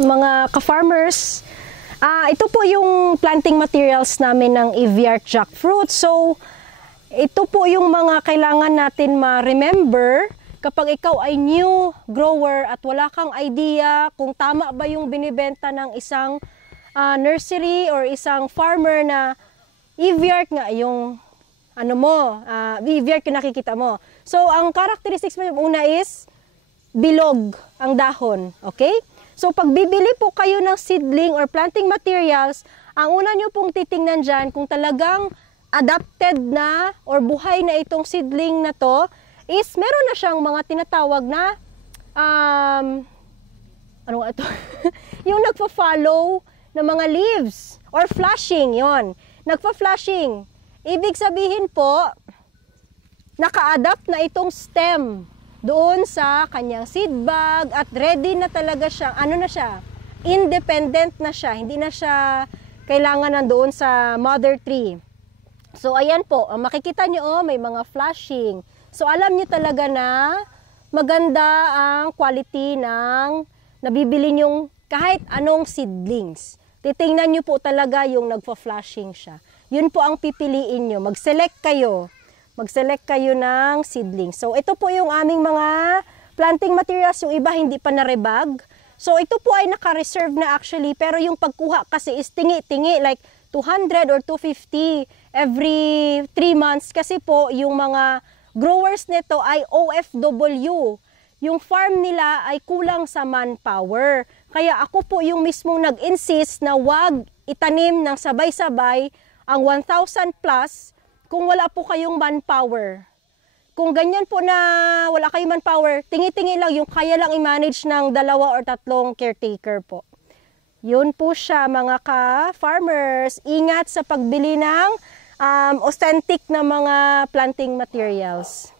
mga ka-farmers. Ito po yung planting materials namin ng Aviark jackfruit. So, ito po yung mga kailangan natin ma-remember kapag ikaw ay new grower at wala kang idea kung tama ba yung binibenta ng isang nursery or isang farmer na Aviark nga yung Aviark yung nakikita mo. So, ang characteristics mo yung una is bilog ang dahon, okay? So, pag bibili po kayo ng seedling or planting materials, ang una nyo pong titingnan dyan kung talagang adapted na or buhay na itong seedling na to is meron na siyang mga tinatawag na ano nga ito? Yung nagpa-follow ng mga leaves or flashing, yon. Nagpa-flashing. Ibig sabihin po, naka-adapt na itong stem doon sa kanyang seed bag at ready na talaga siya, independent na siya, hindi na siya kailangan nandoon sa mother tree. So ayan po, makikita nyo may mga flashing. So alam nyo talaga na maganda ang quality ng nabibili nyong kahit anong seedlings. Titingnan nyo po talaga yung nagpa-flashing siya. Yun po ang pipiliin nyo, mag-select kayo ng seedlings. So, ito po yung aming mga planting materials. Yung iba hindi pa na-rebag. So, ito po ay naka-reserve na actually. Pero yung pagkuha kasi is tingi-tingi. Like 200 or 250 every 3 months. Kasi po, yung mga growers nito ay OFW. Yung farm nila ay kulang sa manpower. Kaya ako po yung mismong nag-insist na wag itanim ng sabay-sabay ang 1,000 plus kung wala po kayong manpower. Kung ganyan po na wala kayong manpower, tingi-tingi lang yung kaya lang i-manage ng 2 or 3 caretaker po. Yun po siya mga ka-farmers. Ingat sa pagbili ng authentic na mga planting materials.